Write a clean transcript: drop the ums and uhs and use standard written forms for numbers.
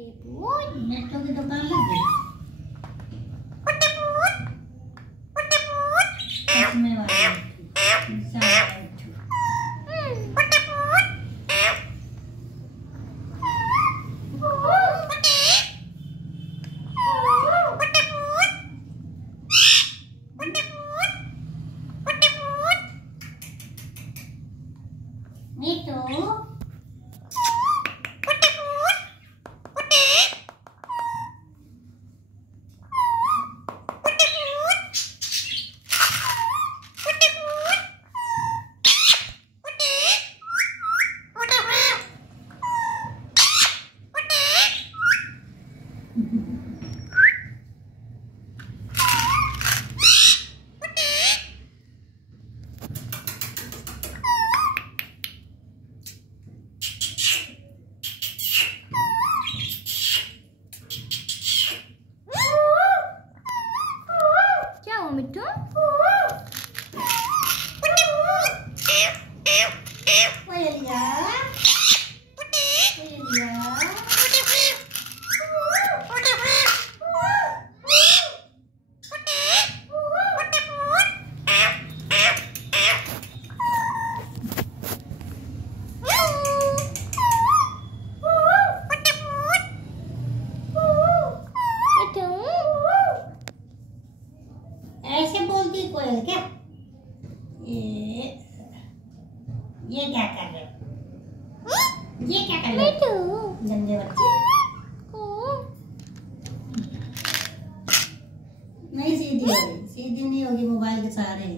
मिट्टू की दुकान लग गई। चश्मे वाली मिट्टू मिट्टू ऐसे बोलती कोयल क्या? ये क्या कर रहे हो? ये क्या कर रहे हो? गंदे बच्चे। नहीं सीधी होगी, सीधी नहीं होगी मोबाइल के सहारे।